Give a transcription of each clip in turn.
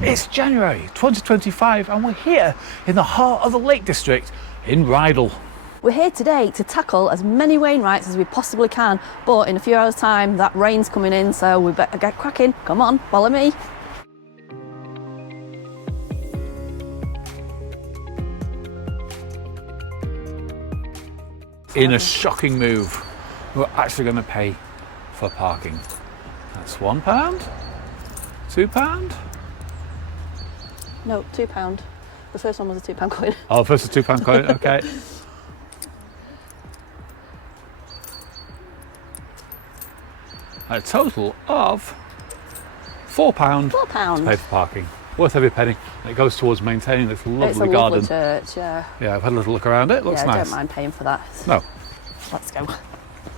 It's January 2025 and we're here in the heart of the Lake District in Rydal. We're here today to tackle as many Wainwrights as we possibly can, but in a few hours' time that rain's coming in, so we better get cracking. Come on, follow me. In a shocking move, we're actually going to pay for parking. That's £1, £2. No, £2. The first one was a £2 coin. Oh, first a £2 coin, okay. A total of £4 £4 to pay for parking. Worth every penny. It goes towards maintaining this lovely it's a garden. Lovely church, yeah. Yeah, I've had a little look around it. Looks yeah, nice. I don't mind paying for that. No. Let's go.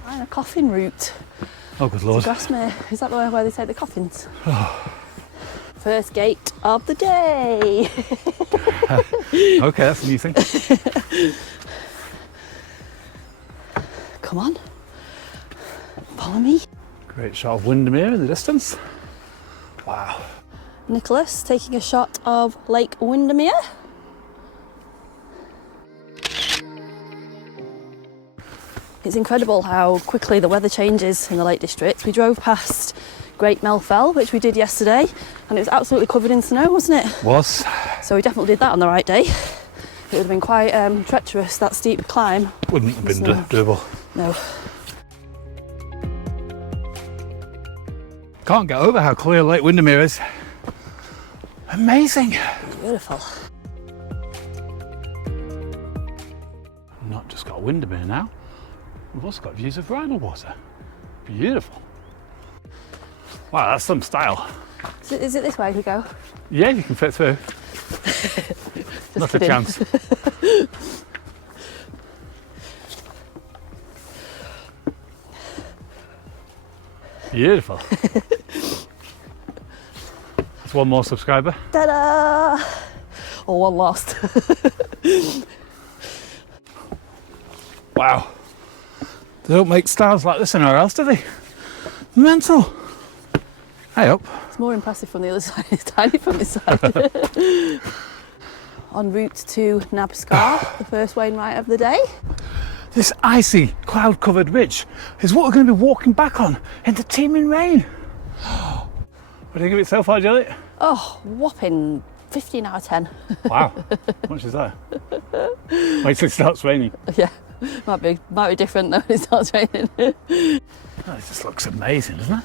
And a coffin route. Oh, good lord. Grasmere. Is that where they take the coffins? First gate of the day. Okay, that's a new thing. Come on. Follow me. Great shot of Windermere in the distance. Wow. Nicholas taking a shot of Lake Windermere. It's incredible how quickly the weather changes in the Lake District. We drove past Great Melfell, which we did yesterday, and it was absolutely covered in snow, wasn't it? Was. So we definitely did that on the right day. It would have been quite treacherous, that steep climb. Wouldn't have been doable. No. Can't get over how clear Lake Windermere is. Amazing. Beautiful. Not just got Windermere now, we've also got views of Rydal water. Beautiful. Wow, that's some style. Is it this way we go? Yeah, you can fit through. Not kidding. a chance. Beautiful. That's one more subscriber. Ta-da! Oh, one lost. Wow. They don't make styles like this anywhere else, do they? Mental. Hey up. It's more impressive from the other side. It's tiny from this side. En route to Navskar, the first Wainwright of the day. This icy, cloud-covered ridge is what we're going to be walking back on in the teeming rain. What do you give it so far, Jelly? Oh, whopping 15 out of 10. Wow. How much is that? Wait till it starts raining. Yeah, might be different though when it starts raining. Oh, it just looks amazing, doesn't it?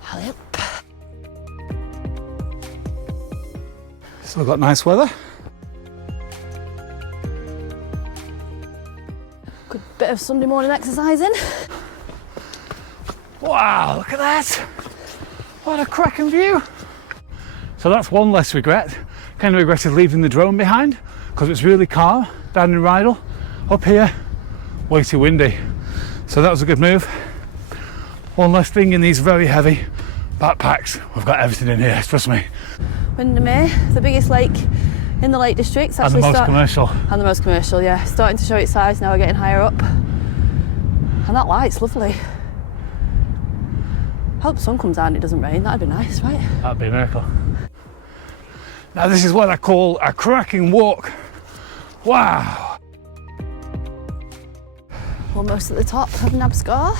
Hurry up. Still got nice weather. Good bit of Sunday morning exercising. Wow, look at that. What a cracking view. So that's one less regret. Kind of regretted leaving the drone behind because it's really calm down in Rydal. Up here, way too windy. So that was a good move. One less thing in these very heavy backpacks. We've got everything in here, trust me. Windermere, the biggest lake in the Lake District. And the most commercial. And the most commercial, yeah. Starting to show its size now, we're getting higher up. And that light's lovely. Hope the sun comes out and it doesn't rain, that'd be nice, right? That'd be a miracle. Now this is what I call a cracking walk. Wow. Almost at the top of Navskar.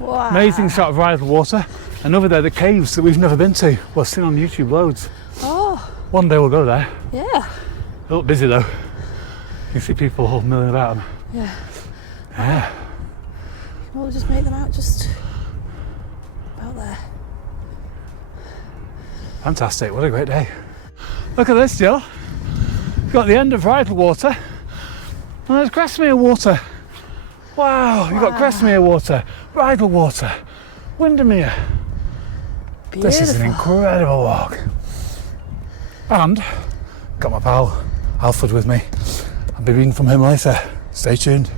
Wow. Amazing shot of Rydal water. And over there, the caves that we've never been to. Well, seen on YouTube loads. Oh. One day we'll go there. Yeah. They look busy though. You can see people all milling about them. Yeah. Yeah. We'll just make them out just about there. Fantastic, what a great day. Look at this, Jill. We've got the end of Rydal water. And there's Grasmere water. Wow, you've got Grasmere water, Rydal water, Windermere. Beautiful. This is an incredible walk. And got my pal Alfred with me. I'll be reading from him later. Stay tuned.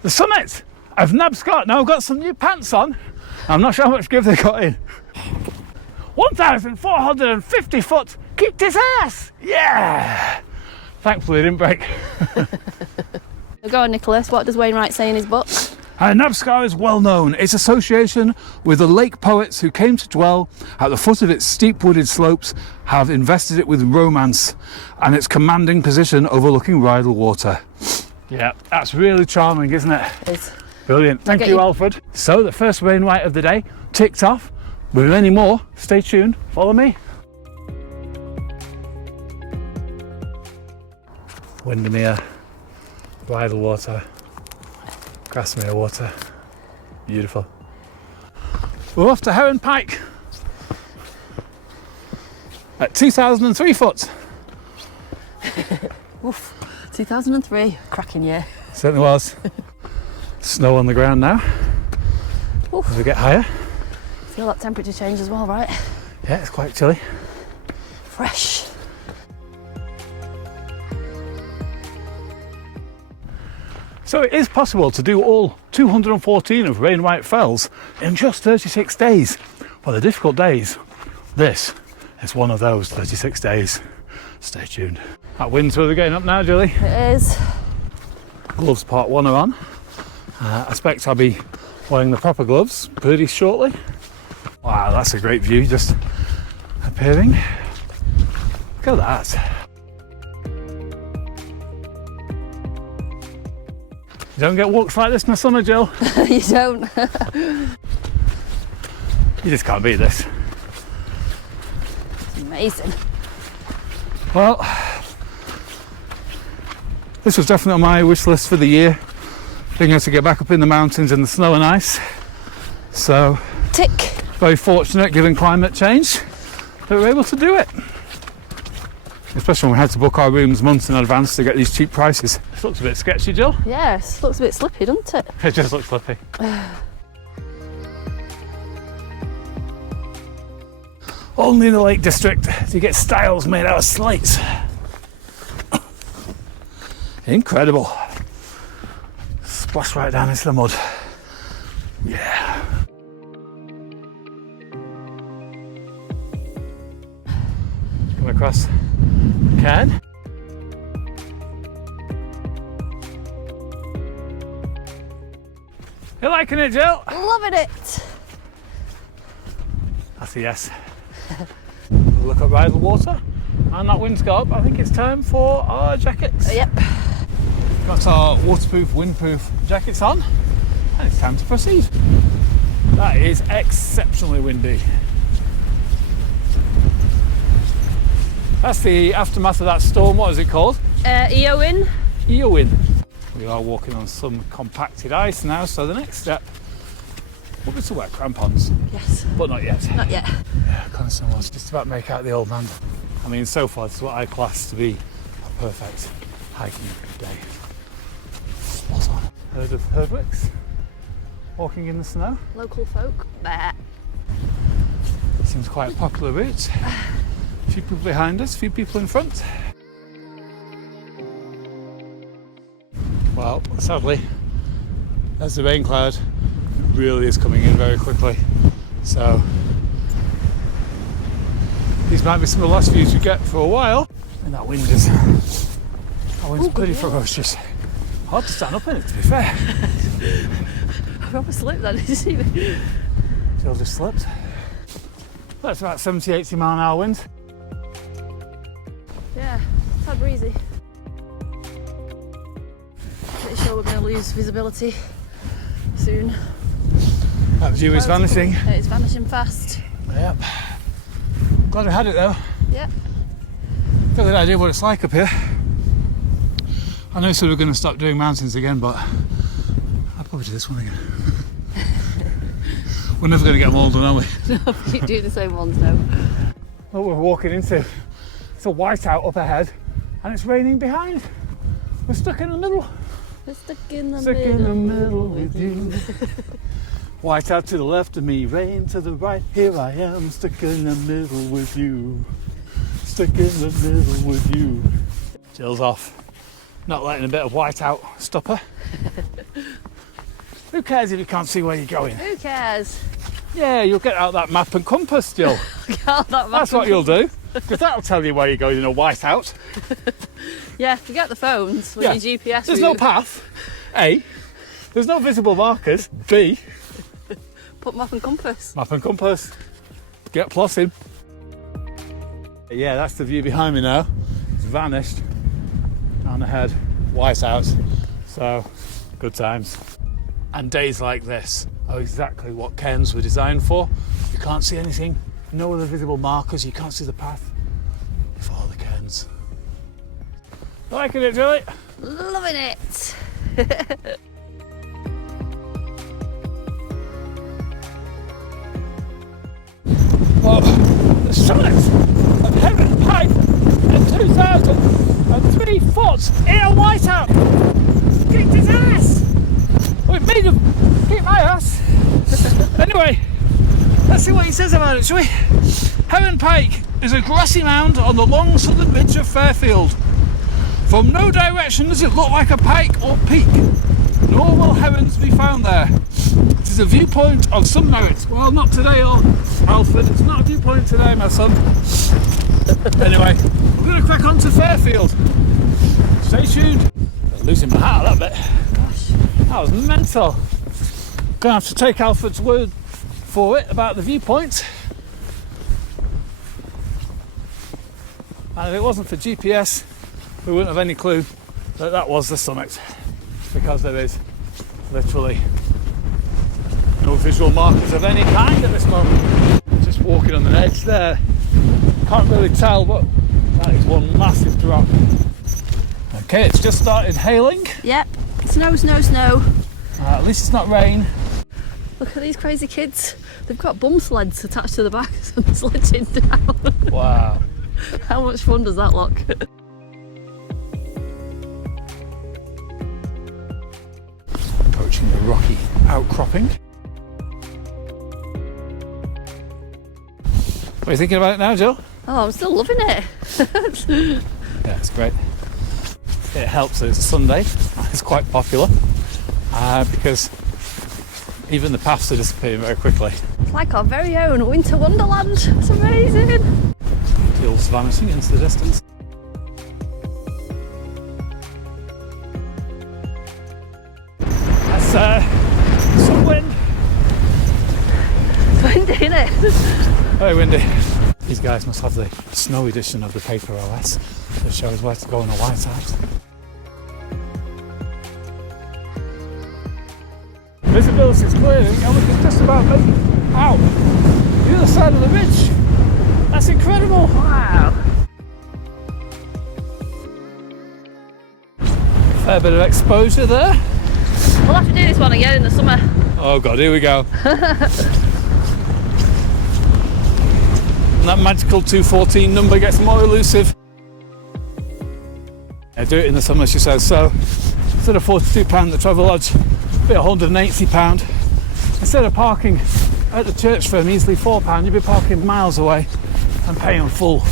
The summit of Navskar. Now I've got some new pants on. I'm not sure how much give they got in. 1,450 foot. Kicked his ass. Yeah. Thankfully it didn't break. Go on, Nicholas. What does Wainwright say in his book? Navskar is well known. Its association with the lake poets who came to dwell at the foot of its steep wooded slopes have invested it with romance, and its commanding position overlooking Rydal water. Yeah, that's really charming, isn't it? It is. Brilliant. Thank you, Alfred. So the first Wainwright of the day ticked off. With many more, stay tuned, follow me. Windermere, Rydal water, Grasmere water, beautiful. We're off to Heron Pike at 2003 foot. Oof, 2003, cracking year. Certainly was. Snow on the ground now. Oof. As we get higher. Feel that temperature change as well, right? Yeah, it's quite chilly. Fresh. So it is possible to do all 214 of Wainwright Fells in just 36 days. Well, the difficult days, this is one of those 36 days. Stay tuned. That wind's really getting up now, Julie. It is. Gloves part 1 are on. I expect I'll be wearing the proper gloves pretty shortly. Wow, that's a great view just appearing. Look at that. You don't get walks like this in the summer, Jill. You don't. You just can't beat this. It's amazing. Well, this was definitely on my wish list for the year. Being able to get back up in the mountains in the snow and ice. So, Tick. very fortunate given climate change that we were able to do it. Especially when we had to book our rooms months in advance to get these cheap prices. This looks a bit sketchy, Jill. Yes, looks a bit slippy, doesn't it? It just looks slippy. Only in the Lake District do you get stiles made out of slates. Incredible. Splash right down into the mud. Yeah. Come across the cairn. You liking it, Jill? Loving it. That's a yes. Look at Rydal water and that wind's got up. I think it's time for our jackets. Yep. Got our waterproof, windproof jackets on and it's time to proceed. That is exceptionally windy. That's the aftermath of that storm. What is it called? Eowyn. Eowyn. We are walking on some compacted ice now, so the next step will be to wear crampons. Yes. But not yet. Not yet. Yeah, Constance was just about to make out the old man. I mean, so far, this is what I class to be a perfect hiking day. Spot on. Heard of Herdwicks? Walking in the snow? Local folk. Bah. Seems quite a popular route. A few people behind us, a few people in front. Well, sadly, as the rain cloud really is coming in very quickly, so these might be some of the last views we get for a while. And that wind is pretty ferocious. Hard to stand up in it, to be fair. I probably slipped then, did you see me? Jill just slipped. That's about 70-80 mile an hour wind. Yeah, it's had breezy. Pretty sure we're going to lose visibility soon. That view is vanishing. It's vanishing fast. Yep. Glad we had it though. Yep. Got an idea what it's like up here. I know so we're going to stop doing mountains again, but I'll probably do this one again. We're never going to get them all done, are we? No, keep doing the same ones now. What we're walking into, it's a whiteout up ahead and it's raining behind. We're stuck in the middle. We're stuck in the Stuck middle, in the middle with you. Whiteout to the left of me, rain to the right. Here I am, stuck in the middle with you. Stuck in the middle with you. Jill's off. Not letting a bit of whiteout stop her. Who cares if you can't see where you're going? Who cares? Yeah, you'll get out that map and compass, Jill. That's what you'll do. Because that'll tell you where you're going in a whiteout. Yeah, forget the phones with your GPS. There's no path, A. There's no visible markers. B. Put map and compass. Map and compass. Get plotting. Yeah, that's the view behind me now. It's vanished. Down ahead, Whiteout. So, good times. And days like this are exactly what cairns were designed for. You can't see anything, no other visible markers, you can't see the path. You follow the cairns. Liking it, Julie? Loving it. Well, the summit of Heron Pike at 2,003 foot here on Whiteout. Kicked his ass! Well, it made him kick my ass. Anyway, let's see what he says about it, shall we? Heron Pike is a grassy mound on the long southern ridge of Fairfield. From no direction does it look like a pike or peak, nor will herons be found there. It is a viewpoint of some merit. Well, not today, Alfred. It's not a viewpoint today, my son. Anyway, we're going to crack on to Fairfield. Stay tuned. Losing my hat a that bit. Gosh. That was mental. Going to have to take Alfred's word for it about the viewpoint. And if it wasn't for GPS, we wouldn't have any clue that that was the summit, because there is literally no visual markers of any kind at this moment. Just walking on the edge there. Can't really tell, but that is one massive drop. Okay, it's just started hailing. Yep, snow, snow, snow. At least it's not rain. Look at these crazy kids. They've got bum sleds attached to the back, so they're sledging down. Wow. How much fun does that look? Approaching the rocky outcropping. What are you thinking about it now, Jill? Oh, I'm still loving it. Yeah, it's great. It helps that it's a Sunday. It's quite popular because even the paths are disappearing very quickly. It's like our very own winter wonderland. It's amazing. Jill's vanishing into the distance. That's some wind. It's windy, isn't it? Very windy. These guys must have the snow edition of the paper OS that shows where to go on a whiteout. Visibility is clear, and we can just about make out the other side of the ridge. That's incredible. Wow. Fair bit of exposure there. We'll have to do this one again in the summer. Oh god, here we go. And that magical 214 number gets more elusive. Yeah, do it in the summer, she says. So instead of £42 the travel lodge, be £180. Instead of parking at the church for an easily £4, you'd be parking miles away and paying full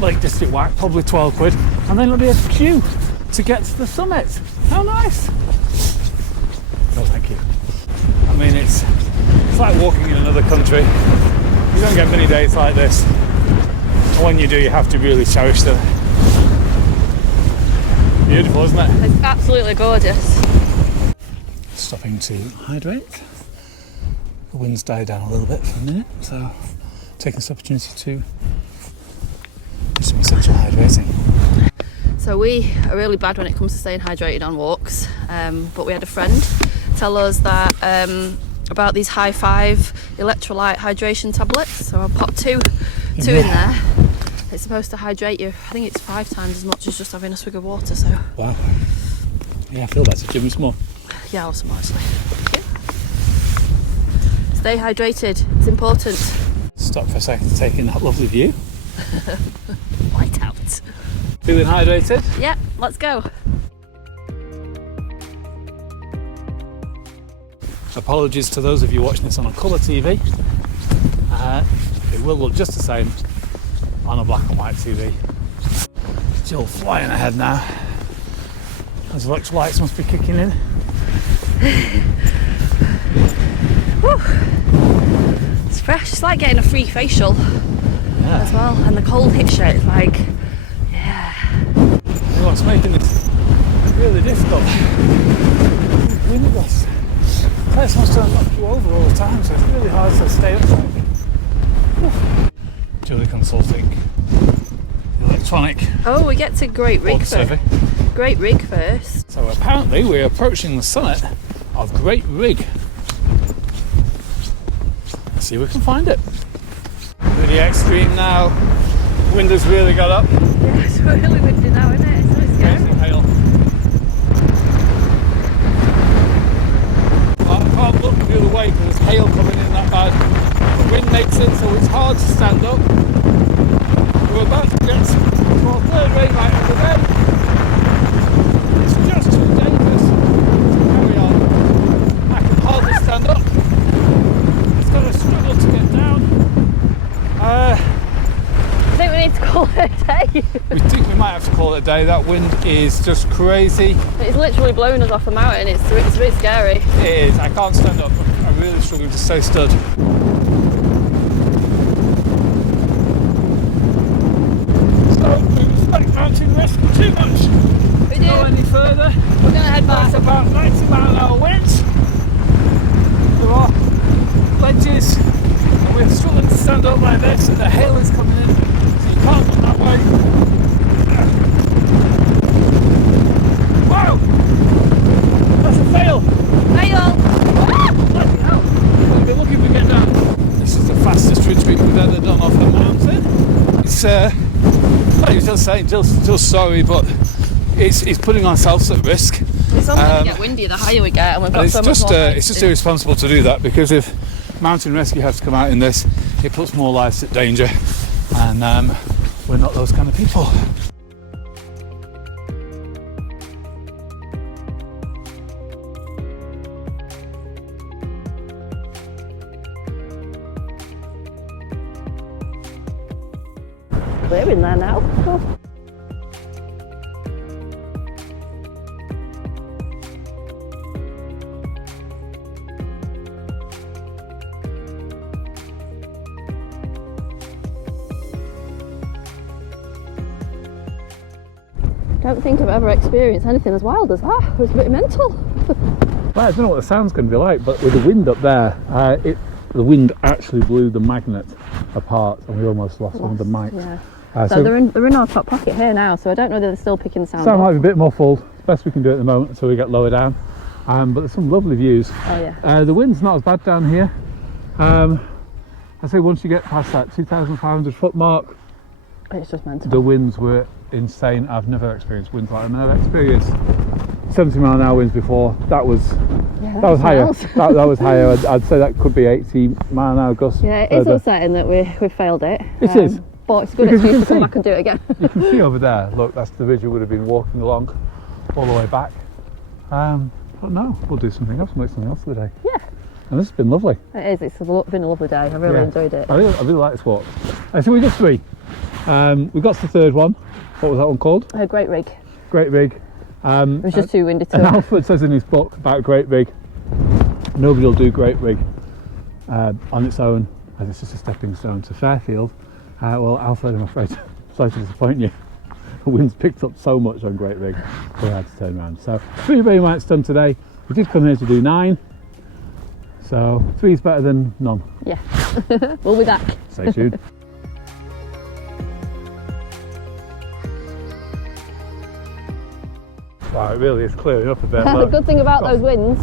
Lake District whack, probably 12 quid, and then it'll be a queue to get to the summit. How nice! No, thank you. I mean, it's like walking in another country. You don't get many days like this. And when you do, you have to really cherish them. Beautiful, isn't it? It's absolutely gorgeous. Stopping to hydrate. The wind's died down a little bit for a minute, so taking this opportunity to do some essential hydrating. So we are really bad when it comes to staying hydrated on walks, but we had a friend tell us that about these high five electrolyte hydration tablets. So I'll pop two in there. It's supposed to hydrate you. I think it's 5 times as much as just having a swig of water. So wow. Yeah, I feel better. Give me some more. yeah, awesome actually. Thank you. Stay hydrated. It's important. Stop for a second to take in that lovely view. Whiteout. Feeling hydrated? Yep, let's go. Apologies to those of you watching this on a colour TV. It will look just the same on a black and white TV. Jill flying ahead now. Those electrolytes must be kicking in. Whew. It's fresh. It's like getting a free facial as well. And the cold hits you. It's like, yeah. What's making this really difficult? Wind. day looks like. Julie Consulting. Electronic. Oh, we get to Great Rig survey. first. Great Rig first. So apparently we're approaching the summit of Great Rig. Let's see if we can find it. Really extreme now. Wind has really got up. Yeah, it's really windy now, isn't it? It's really scary. Crazy hail. I can't look the other way because there's hail coming in that bad. The wind makes it so it's hard to stand up. We're about to get to our third rain light of the day. It's just too dangerous to carry on. I can hardly stand up. It's going to struggle to get down. I think we need to call it a day. We think we might have to call it a day. That wind is just crazy. It's literally blowing us off the mountain. It's a bit scary. It is. I can't stand up. I'm really struggling to stay stood. So we respect mountain rescue too much. We To do. go any further. We're going to head back. That's about 90 mile an hour winds. There are ledges. And we're struggling to stand up like this, and the hail is coming in. So you can't look that way. Wow! That's a fail! Fail! Bloody hell! We'll be lucky if we get down. This is the fastest retreat we've ever done off a mountain. It's, like you were just saying, just sorry, but it's putting ourselves at risk. It's only going to get windier the higher we get, and we've got And so much more. it's just irresponsible to do that, because if mountain rescue has to come out in this, it puts more lives at danger, and we're not those kind of people. We're in there now. Don't think I've ever experienced anything as wild as that. It was a bit mental. Well, I don't know what the sound's going to be like, but with the wind up there, the wind actually blew the magnet apart, and we almost lost one of the mics. Yeah. So they're in our top pocket here now, so I don't know whether they're still picking the sound sound up. might be a bit muffled. Best we can do at the moment until we get lower down. But there's some lovely views. Oh yeah. The wind's not as bad down here. I say once you get past that 2,500 foot mark, It's just mental. the winds were insane. I've never experienced winds like them. I've experienced 70 mile an hour winds before. That was higher. that was higher. I'd say that could be 80 mile an hour gusts. Yeah, it is upsetting that we failed it. It is. But it's a good Because you excuse to can come see- back and do it again. You can see over there, look, that's the ridge we would have been walking along all the way back. But no, we'll do something else, make something else of the day. Yeah. And this has been lovely. It is. It's been a lovely day. I really enjoyed it. I really like this walk. So we did 3. We got to the third one. What was that one called? Great Rig. Great Rig. It was just too windy to. And Alfred says in his book about Great Rig, nobody will do Great Rig on its own, as it's just a stepping stone to Fairfield. Well, Alfred, I'm afraid, sorry to disappoint you. The wind's picked up so much on Great Rig, we had to turn around. So 3 rain lights done today. We did come here to do 9, so 3 is better than none. Yeah. We'll be back. Stay tuned. Wow, it really is clearing up a bit. The Look. good thing about those winds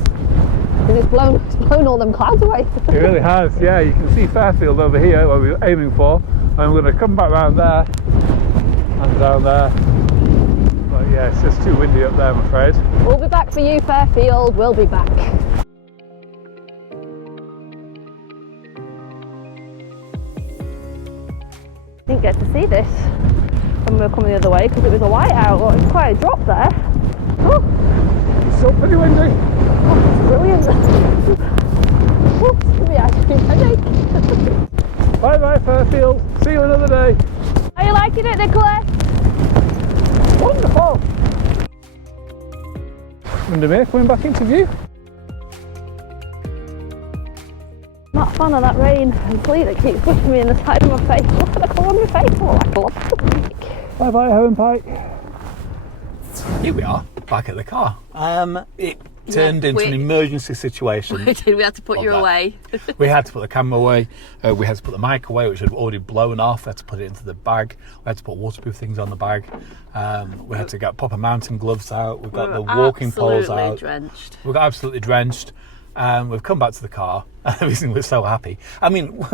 is it's blown all them clouds away. It really has, yeah. You can see Fairfield over here, where we were aiming for, and we're going to come back round there and down there. But yeah, it's just too windy up there, I'm afraid. We'll be back for you, Fairfield. We'll be back. Didn't get to see this when we were coming the other way because it was a whiteout. Well, it's quite a drop there. Oh, It's still pretty windy. it's brilliant. Oh, it's giving me actually a headache. Bye bye, Fairfield. See you another day. Are you liking it, Nicholas? Wonderful. Windermere coming back into view. Not a fan of that rain and sleet that keeps pushing me in the side of my face. Look at the colour on my face. I look like a lobster. Bye bye, home Pike. Here we are, back at the car. It turned into an emergency situation. We had to put you away. We had to put the camera away. We had to put the mic away, which had already blown off. We had to put it into the bag. We had to put waterproof things on the bag. We had to get proper mountain gloves out. We've got the walking poles out. Drenched. We got absolutely drenched. We've come back to the car. The reason we're so happy. I mean,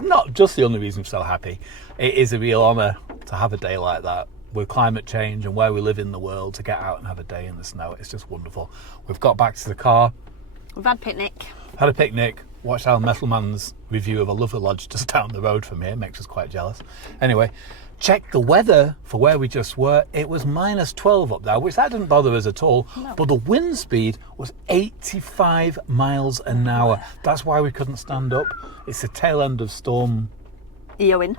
not just the only reason we're so happy. It is a real honour to have a day like that. With climate change and where we live in the world, to get out and have a day in the snow, it's just wonderful. We've got back to the car. We've had a picnic. Watched our Metal Man's review of a lovely lodge just down the road from here. Makes us quite jealous. Anyway, check the weather for where we just were. It was -12 up there, which that didn't bother us at all. No. But the wind speed was 85 miles an hour. That's why we couldn't stand up. It's the tail end of Storm Eowyn.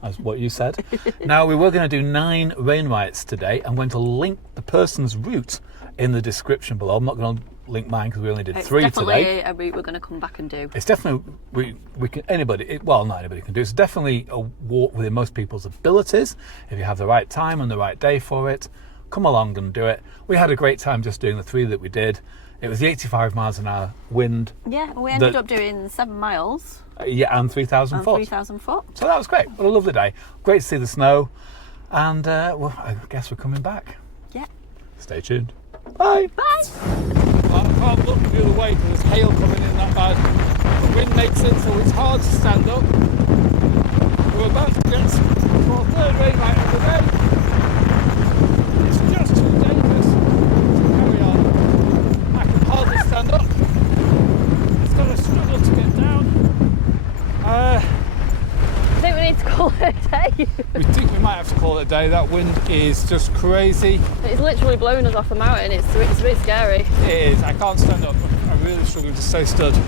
That's what you said. Now, we were going to do 9 Wainwrights today. I'm going to link the person's route in the description below. I'm not going to link mine because we only did 3 today. It's definitely a route we're going to come back and do. It's definitely, we can, not anybody can do. It's definitely a walk within most people's abilities. If you have the right time and the right day for it, come along and do it. We had a great time just doing the 3 that we did. It was the 85 miles an hour wind. Yeah, we ended up doing 7 miles. And 3,000 foot. 3,000 foot. So that was great. What a lovely day. Great to see the snow. And, well, I guess we're coming back. Yeah. Stay tuned. Bye. Bye. Well, I can't look the other way because there's hail coming in that bad. The wind makes it so it's hard to stand up. We're about to get to our 3rd Wainwright of the day. It's just too dangerous to carry on. I can hardly stand up. It's got to struggle to get down. I think we need to call it a day. We think we might have to call it a day. That wind is just crazy. It's literally blowing us off the mountain. It's a bit scary. It is. I can't stand up. I'm really struggling to stay stood.